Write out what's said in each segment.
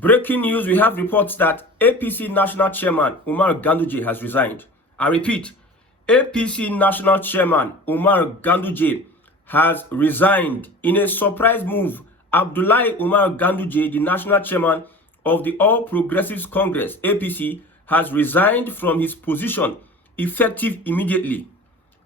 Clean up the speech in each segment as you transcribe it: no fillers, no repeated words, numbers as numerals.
Breaking news, we have reports that APC National Chairman Umar Ganduje has resigned. I repeat, APC National Chairman Umar Ganduje has resigned. In a surprise move, Abdullahi Umar Ganduje, the National Chairman of the All Progressives Congress, APC, has resigned from his position effective immediately.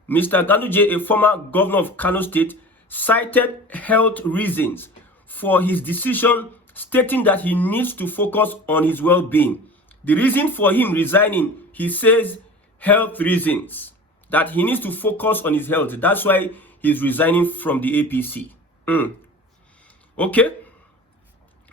Mr. Ganduje, a former governor of Kano State, cited health reasons for his decision, stating that he needs to focus on his well-being. The reason for him resigning, he says, health reasons, that he needs to focus on his health. That's why he's resigning from the APC. Okay.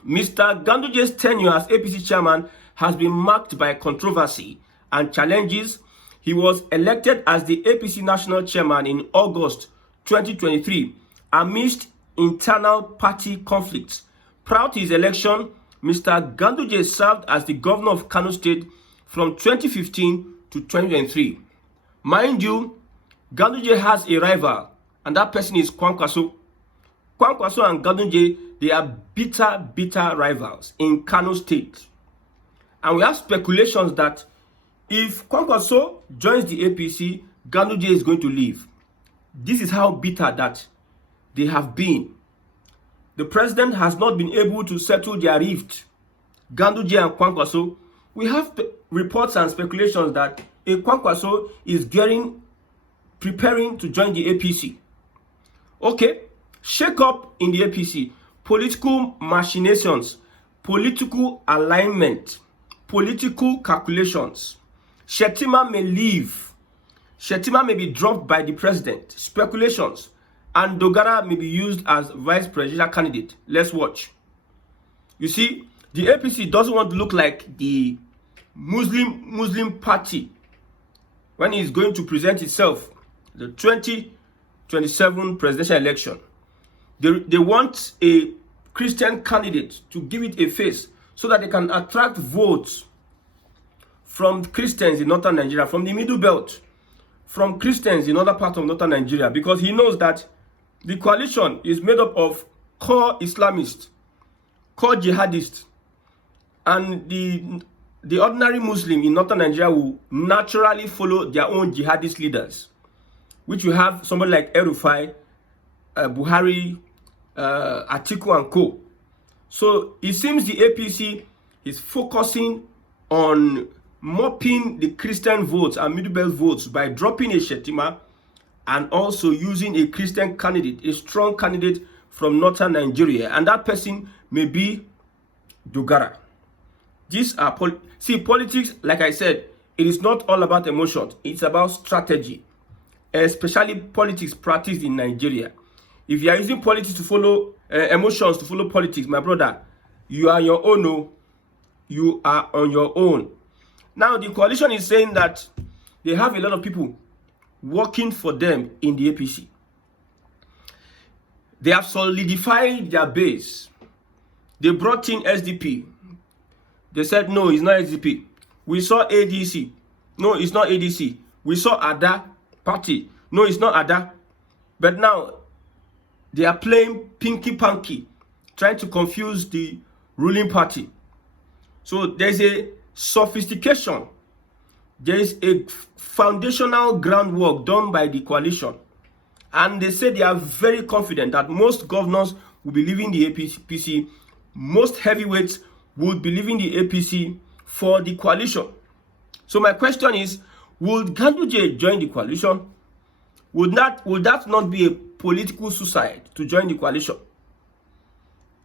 Mr. Ganduje's tenure as APC chairman has been marked by controversy and challenges. He was elected as the APC national chairman in August 2023 amidst internal party conflicts. Prior to his election, Mr. Ganduje served as the governor of Kano State from 2015 to 2023. Mind you, Ganduje has a rival, and that person is Kwankwaso. Kwankwaso and Ganduje, they are bitter rivals in Kano State. And we have speculations that if Kwankwaso joins the APC, Ganduje is going to leave. This is how bitter that they have been. The president has not been able to settle their rift. Ganduje and Kwankwaso, we have reports and speculations that a Kwankwaso is preparing to join the APC. Okay, shake up in the APC, political machinations, political alignment, political calculations. Shettima may leave. Shettima may be dropped by the president. Speculations. And Dogara may be used as vice presidential candidate. Let's watch. You see, the APC doesn't want to look like the Muslim party when it's going to present itself the 2027 presidential election. They want a Christian candidate to give it a face so that they can attract votes from Christians in northern Nigeria, from the middle belt, from Christians in other parts of northern Nigeria, because he knows that the coalition is made up of core Islamists, core jihadists, and the ordinary Muslim in northern Nigeria will naturally follow their own jihadist leaders, which you have somebody like El-Rufai, Buhari, Atiku and co. So it seems the APC is focusing on mopping the Christian votes and middle belt votes by dropping a Shettima and also using a Christian candidate, a strong candidate from northern Nigeria, and that person may be Dogara. These are politics. Like I said, it is not all about emotions. It's about strategy, especially politics practiced in Nigeria. If you are using politics to follow emotions to follow politics, my brother, you are your own. No, you are on your own. Now the coalition is saying that they have a lot of people working for them in the APC. They have solidified their base. They brought in SDP. They said, no, it's not SDP. We saw ADC. No, it's not ADC. We saw ADA party. No, it's not ADA. But now, they are playing pinky-punky, trying to confuse the ruling party. So there's a sophistication. There is a foundational groundwork done by the coalition. And they say they are very confident that most governors will be leaving the APC, most heavyweights would be leaving the APC for the coalition. So my question is, would Ganduje join the coalition? Would that not be a political suicide to join the coalition?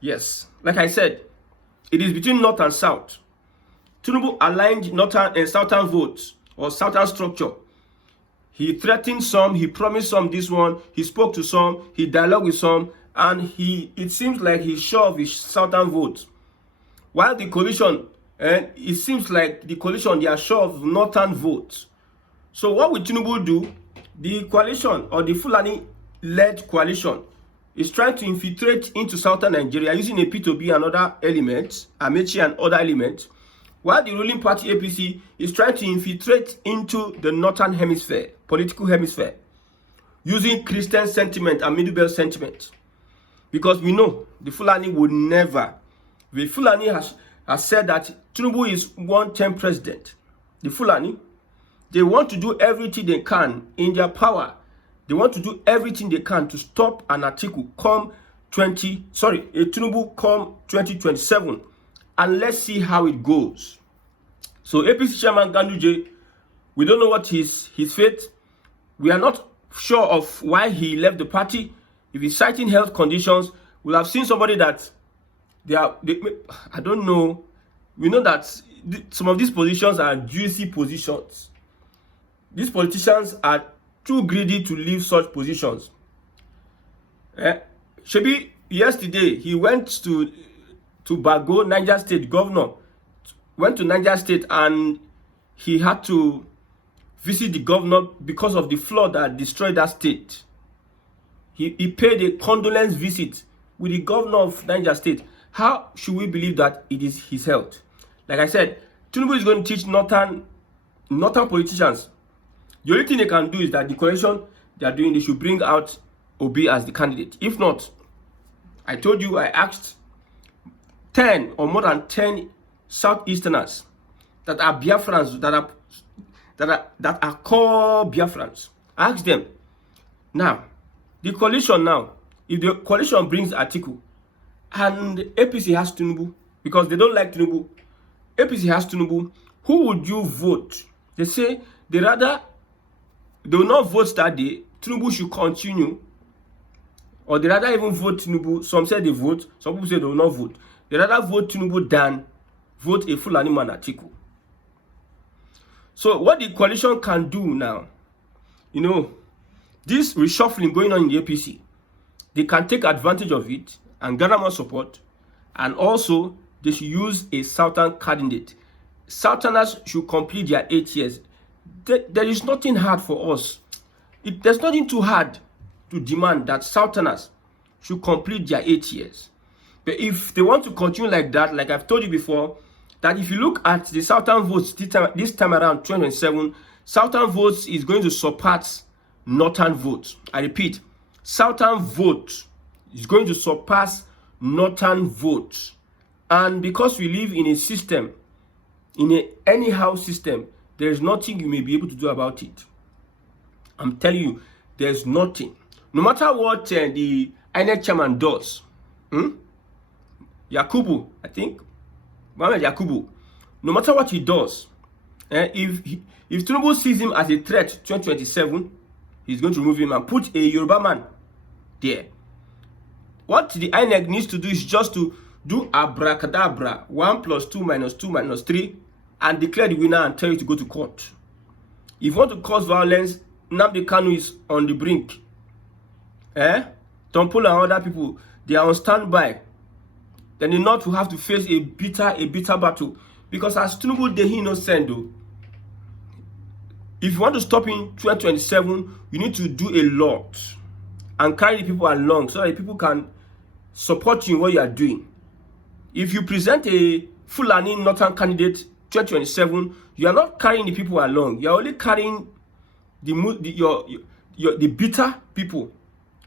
Yes, like I said, it is between North and South. Tinubu aligned northern and southern votes or southern structure. He threatened some, he promised some this one, he spoke to some, he dialogued with some, and it seems like he's sure of his southern votes. While the coalition, it seems like the coalition, they are sure of northern votes. So what will Tinubu do? The coalition or the Fulani-led coalition is trying to infiltrate into southern Nigeria using a P2B and other elements, Amechi and other elements, while the ruling party APC is trying to infiltrate into the northern hemisphere, political hemisphere, using Christian sentiment and middle belt sentiment. Because we know the Fulani would never, the Fulani has said that Tinubu is one-term president. The Fulani, they want to do everything they can in their power. They want to do everything they can to stop an Atiku come Tinubu come 2027, and let's see how it goes. So APC Chairman Ganduje, we don't know what his fate. We are not sure of why he left the party. If he's citing health conditions, we'll have seen somebody that I don't know. We know that some of these positions are juicy positions. These politicians are too greedy to leave such positions. Shebi, yesterday he went to Bago, Niger State governor, went to Niger State, and he had to visit the governor because of the flood that destroyed that state. He paid a condolence visit with the governor of Niger State. How should we believe that it is his health? Like I said, Tinubu is going to teach northern politicians. The only thing they can do is that the coalition they are doing, they should bring out Obi as the candidate. If not, I told you, I asked 10 or more than 10 Southeasterners that are Biafrans, that are core Biafrans. I asked them, now, the coalition now, if the coalition brings Atiku and APC has Tinubu, because they don't like Tinubu, APC has Tinubu, who would you vote? They say they will not vote that day. Tinubu should continue, or they rather even vote Tinubu. Some say they vote, some people say they will not vote. They rather vote Tinubu than vote a Fulani man Atiku. So what the coalition can do now, this reshuffling going on in the APC, they can take advantage of it and gather more support, and also they should use a Southern candidate. Southerners should complete their 8 years. There is nothing hard for us. There's nothing too hard to demand that Southerners should complete their 8 years. But if they want to continue like that, like I've told you before, that if you look at the Southern votes this time around 2027, Southern votes is going to surpass Northern votes. I repeat, Southern vote is going to surpass Northern votes. And because we live in a system, in a anyhow system, there is nothing you may be able to do about it. I'm telling you, there's nothing. No matter what the INEC chairman does, Yakubu, I think, Mohamed Yakubu, no matter what he does, if Tinubu sees him as a threat 2027, he's going to remove him and put a Yoruba man there. What the INEC needs to do is just to do abracadabra, 1 + 2 - 2 - 3, and declare the winner and tell you to go to court. If you want to cause violence, Nnamdi Kanu is on the brink. Tompola and other people, they are on standby. Then the North will have to face a bitter battle. Because as Tinubu dey innocent though, if you want to stop in 2027, you need to do a lot and carry the people along so that the people can support you in what you are doing. If you present a Fulani Northern candidate 2027, you are not carrying the people along. You are only carrying the bitter people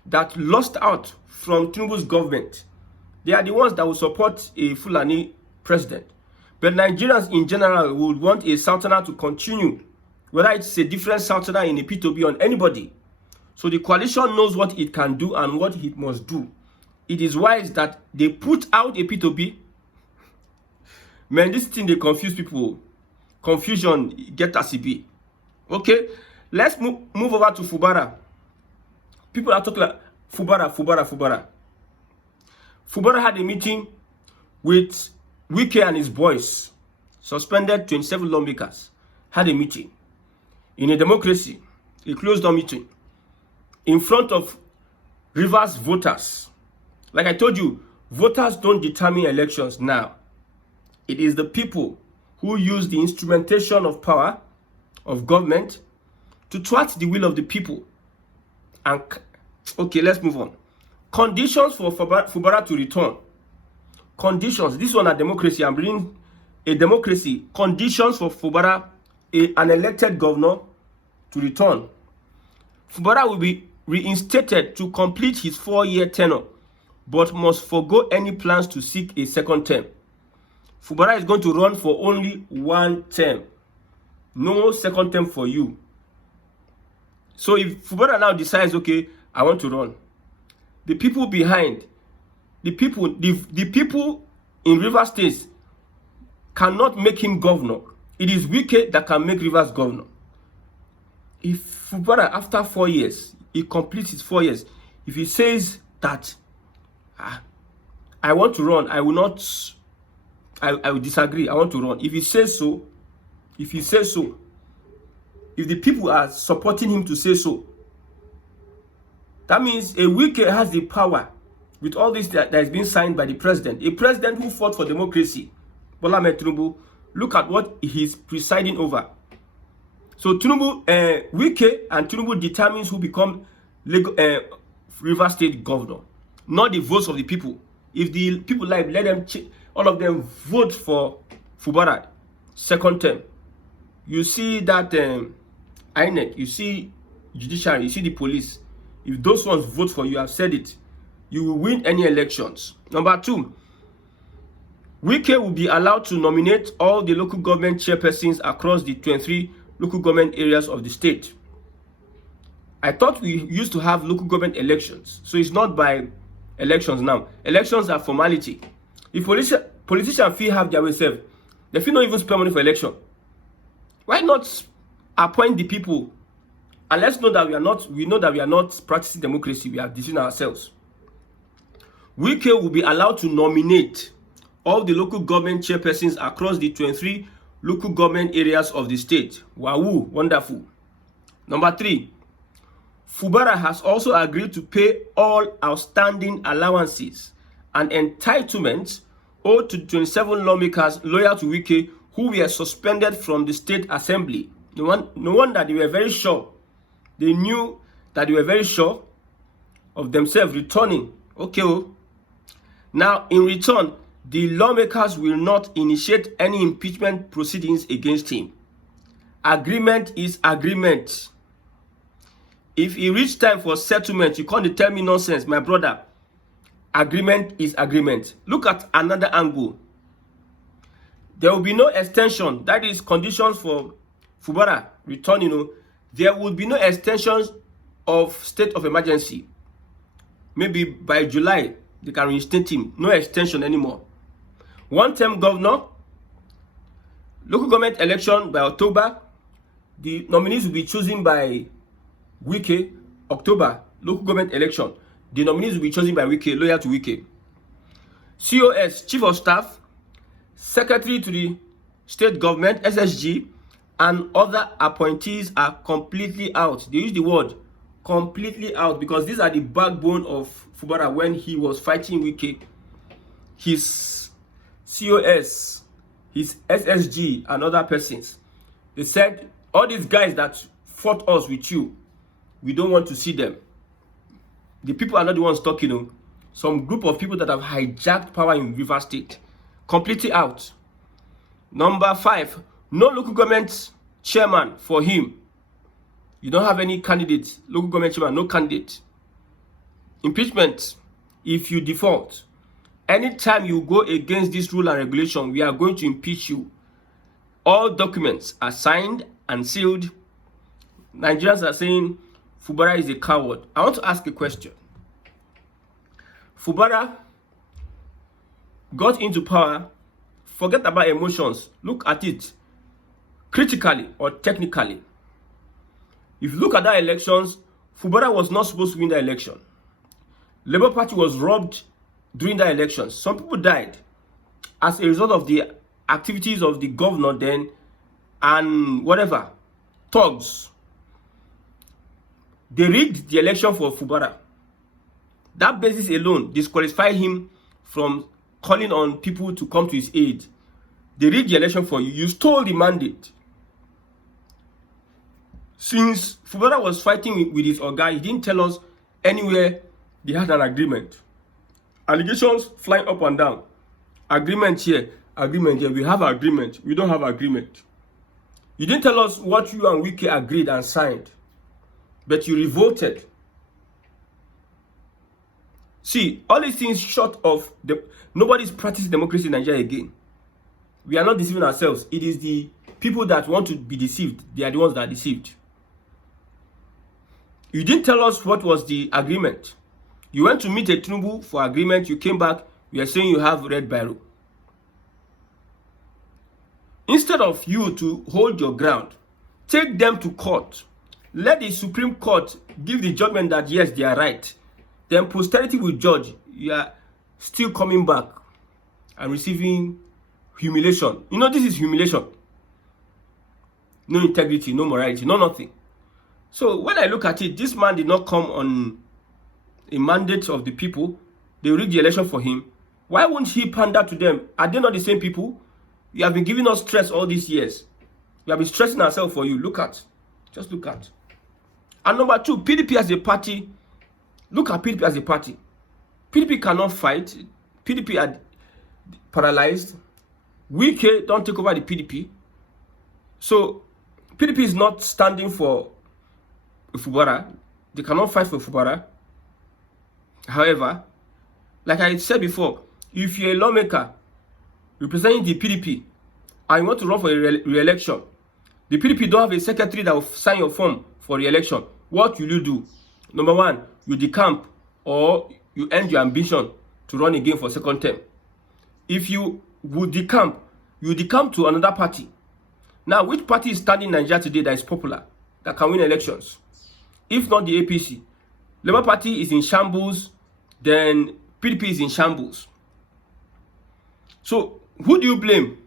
that lost out from Tinubu's government. They are the ones that will support a Fulani president. But Nigerians in general would want a Southerner to continue, whether it's a different Southerner in a P2B on anybody. So the coalition knows what it can do and what it must do. It is wise that they put out a P2B. Man, this thing, they confuse people. Confusion, get as it be. Okay, let's move over to Fubara. People are talking like Fubara. Fubara had a meeting with Wike and his boys. Suspended 27 lawmakers. Had a meeting. In a democracy, a closed-door meeting. In front of Rivers voters. Like I told you, voters don't determine elections now. It is the people who use the instrumentation of power, of government, to thwart the will of the people. And okay, let's move on. Conditions for Fubara to return. Conditions. This one a democracy. I'm bringing a democracy. Conditions for Fubara, an elected governor, to return. Fubara will be reinstated to complete his 4-year tenure, but must forgo any plans to seek a second term. Fubara is going to run for only 1 term. No second term for you. So if Fubara now decides, okay, I want to run, the people behind, the people in Rivers State cannot make him governor. It is Wike that can make Rivers governor. If Fubara, after 4 years, he completes his 4 years, if he says that I want to run, I will not, I will disagree, I want to run. If he says so, if the people are supporting him to say so, that means a Wike has the power with all this that is being signed by the president. A president who fought for democracy, Bola Ahmed Tinubu, look at what he's presiding over. So Tinubu, Wike and Tinubu determines who become Rivers State governor, not the votes of the people. If the people like, let them, all of them vote for Fubara, second term. You see that INEC, you see judiciary, you see the police. If those ones vote for you, I've said it, you will win any elections. Number 2, Wike will be allowed to nominate all the local government chairpersons across the 23 local government areas of the state. I thought we used to have local government elections, so it's not by elections now. Elections are formality. If politicians feel have their way self, they feel not even spend money for election. Why not appoint the people? And let's know that we know that we are not practicing democracy, we are deceiving ourselves. Wike will be allowed to nominate all the local government chairpersons across the 23 local government areas of the state. Wow, wonderful. Number 3, Fubara has also agreed to pay all outstanding allowances and entitlements owed to 27 lawmakers loyal to Wike who were suspended from the state assembly. No wonder they were very sure. They knew that they were very sure of themselves returning. Okay. Now, in return, the lawmakers will not initiate any impeachment proceedings against him. Agreement is agreement. If it reaches time for settlement, you can't tell me nonsense, my brother. Agreement is agreement. Look at another angle. There will be no extension. That is conditions for Fubara return. There will be no extensions of state of emergency. Maybe by July, they can reinstate him. No extension anymore. 1-term governor, local government election by October. The nominees will be chosen by Wike. October, local government election. The nominees will be chosen by Wike, loyal to Wike. COS, Chief of Staff, Secretary to the State Government, SSG, and other appointees are completely out. They use the word completely out because these are the backbone of Fubara when he was fighting Wike. His COS, his SSG, and other persons. They said, all these guys that fought us with you, we don't want to see them. The people are not the ones talking. Some group of people that have hijacked power in Rivers State. Completely out. Number 5, no local government chairman for him. You don't have any candidate. Local government chairman, no candidate. Impeachment, if you default. Anytime you go against this rule and regulation, we are going to impeach you. All documents are signed and sealed. Nigerians are saying Fubara is a coward. I want to ask a question. Fubara got into power. Forget about emotions. Look at it critically or technically. If you look at that elections, Fubara was not supposed to win the election. Labour Party was robbed during the elections. Some people died as a result of the activities of the governor then and whatever, thugs. They rigged the election for Fubara. That basis alone disqualified him from calling on people to come to his aid. They rigged the election for you. You stole the mandate. Since Fubara was fighting with his Oga, he didn't tell us anywhere they had an agreement. Allegations flying up and down. Agreement here, agreement here. We have agreement. We don't have agreement. You didn't tell us what you and Wike agreed and signed. But you revolted. See, all these things short of nobody's practicing democracy in Nigeria again. We are not deceiving ourselves. It is the people that want to be deceived. They are the ones that are deceived. You didn't tell us what was the agreement. You went to meet a Tinubu for agreement. You came back. You are saying you have red barrel. Instead of you to hold your ground, take them to court. Let the Supreme Court give the judgment that yes, they are right. Then posterity will judge. You are still coming back and receiving humiliation. You know, this is humiliation. No integrity, no morality, no nothing. So when I look at it, this man did not come on a mandate of the people. They rigged the election for him. Why won't he pander to them? Are they not the same people? You have been giving us stress all these years. We have been stressing ourselves for you. Look at. Just look at. And number two, PDP as a party. Look at PDP as a party. PDP cannot fight. PDP are paralyzed. Wike don't take over the PDP. So PDP is not standing for Fubara. They cannot fight for Fubara. However, like I said before, if you're a lawmaker representing the PDP and you want to run for a re-election, the PDP don't have a secretary that will sign your form for re-election. What will you do? Number one, you decamp or you end your ambition to run again for second term. If you would decamp, you decamp to another party. Now, which party is standing in Nigeria today that is popular, that can win elections? If not the APC. Labour Party is in shambles, then PDP is in shambles. So, who do you blame?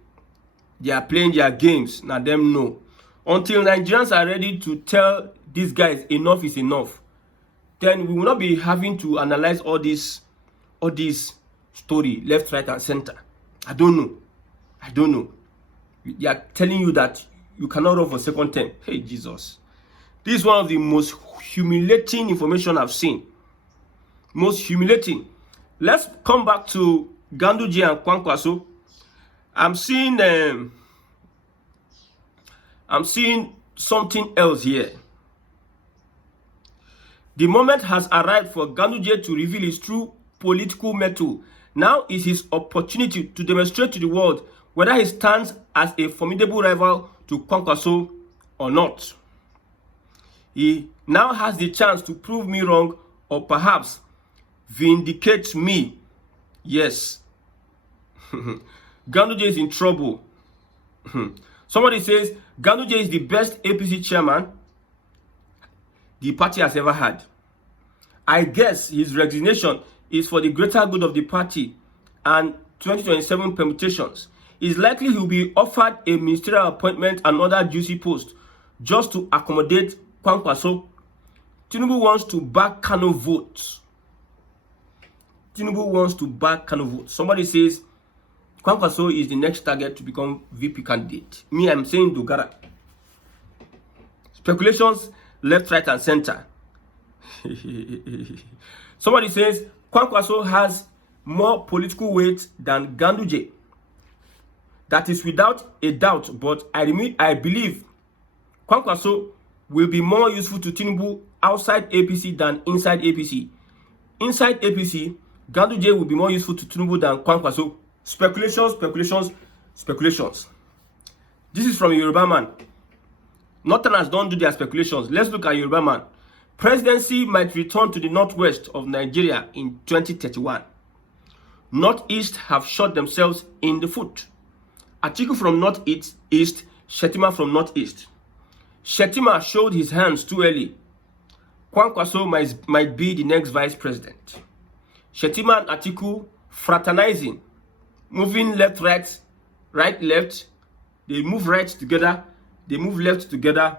They are playing their games. Now, them know. Until Nigerians are ready to tell these guys enough is enough, then we will not be having to analyze all this story, left, right, and center. I don't know. They are telling you that you cannot run for second term. Hey, Jesus. This is one of the most humiliating information I've seen. Most humiliating. Let's come back to Ganduje and Kwankwaso. I'm seeing something else here. The moment has arrived for Ganduje to reveal his true political mettle. Now is his opportunity to demonstrate to the world whether he stands as a formidable rival to Kwankwaso or not. He now has the chance to prove me wrong or perhaps vindicate me. Yes. Ganduje is in trouble. Somebody says Ganduje is the best APC chairman the party has ever had. I guess his resignation is for the greater good of the party and 2027 permutations. It's likely he will be offered a ministerial appointment and other juicy posts just to accommodate Kwankwaso. Tinubu wants to back Kano votes. Somebody says Kwankwaso is the next target to become VP candidate. Me, I'm saying Dogara. Speculations left, right, and center. Somebody says Kwankwaso has more political weight than Ganduje. That is without a doubt, but I believe Kwankwaso will be more useful to Tinubu outside APC than inside APC. Inside APC, Ganduje will be more useful to Tinubu than Kwankwaso. Speculations. This is from Yoruba man. Northerners don't do their speculations. Let's look at Yoruba man. Presidency might return to the northwest of Nigeria in 2031. Northeast have shot themselves in the foot. Atiku from northeast, Shettima from northeast. Shettima showed his hands too early. Kwankwaso might be the next vice president. Shettima and Atiku fraternizing, moving left, right, right, left. They move right together. They move left together.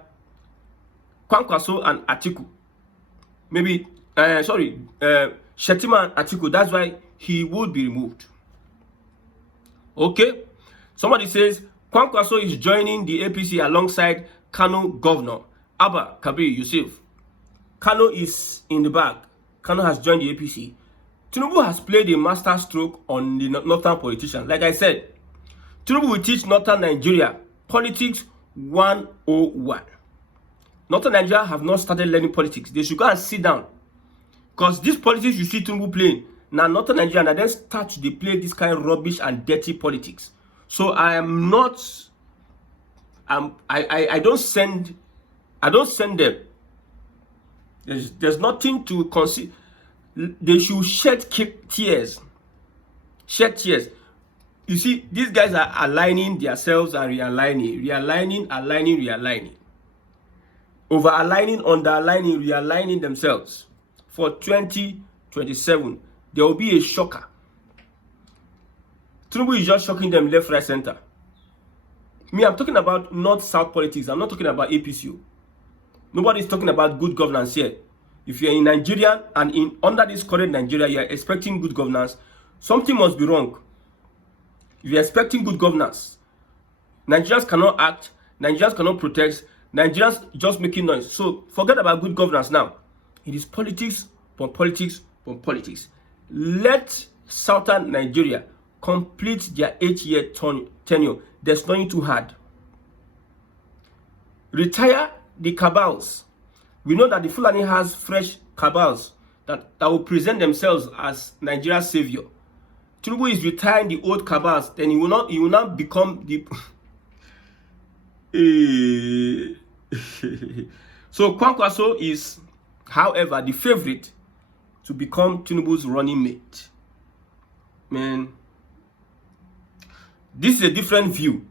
Kwankwaso and Atiku. Shettima and Atiku. That's why he would be removed. Okay. Somebody says Kwankwaso is joining the APC alongside Kano Governor Abba Kabir Yusuf. Kano is in the back. Kano has joined the APC. Tinubu has played a master stroke on the northern politicians. Like I said, Tinubu will teach northern Nigeria politics 101. Northern Nigeria have not started learning politics. They should go and sit down. Because this politics you see Tinubu playing, now Northern Nigeria, and then start to play this kind of rubbish and dirty politics. So I am not, I don't send them. There's nothing to consider. They should shed tears. Shed tears. You see, these guys are aligning themselves and realigning. Over-aligning, under-aligning, realigning themselves. For 2027, there will be a shocker. Tinubu is just shocking them left, right, center. Me, I'm talking about north-south politics. I'm not talking about APC. Nobody's talking about good governance here. If you're in Nigeria and under this current Nigeria, you're expecting good governance, something must be wrong. If you're expecting good governance, Nigerians cannot act, Nigerians cannot protest, Nigerians just making noise. So forget about good governance now. It is politics, from politics, from politics. Let Southern Nigeria complete their 8-year tenure. There's nothing too hard. Retire the cabals. We know that the Fulani has fresh cabals that will present themselves as Nigeria's savior. Tinubu is retiring the old cabals, then he will not become the So Kwankwaso is, however, the favorite to become Tinubu's running mate. Man, this is a different view.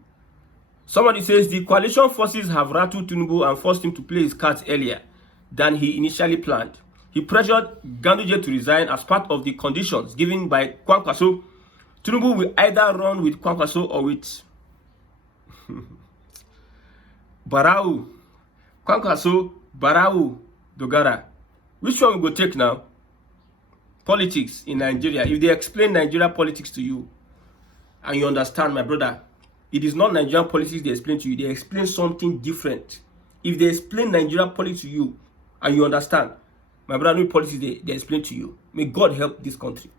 Somebody says the coalition forces have rattled Tinubu and forced him to play his cards earlier than he initially planned. He pressured Ganduje to resign as part of the conditions given by Kwankwaso. Tinubu will either run with Kwankwaso or with Barau. Kwankwaso, Barau, Dogara. Which one we go take now? Politics in Nigeria. If they explain Nigeria politics to you and you understand, my brother, it is not Nigerian politics they explain to you. They explain something different. If they explain Nigerian politics to you and you understand, my brother, no politics they explain to you. May God help this country.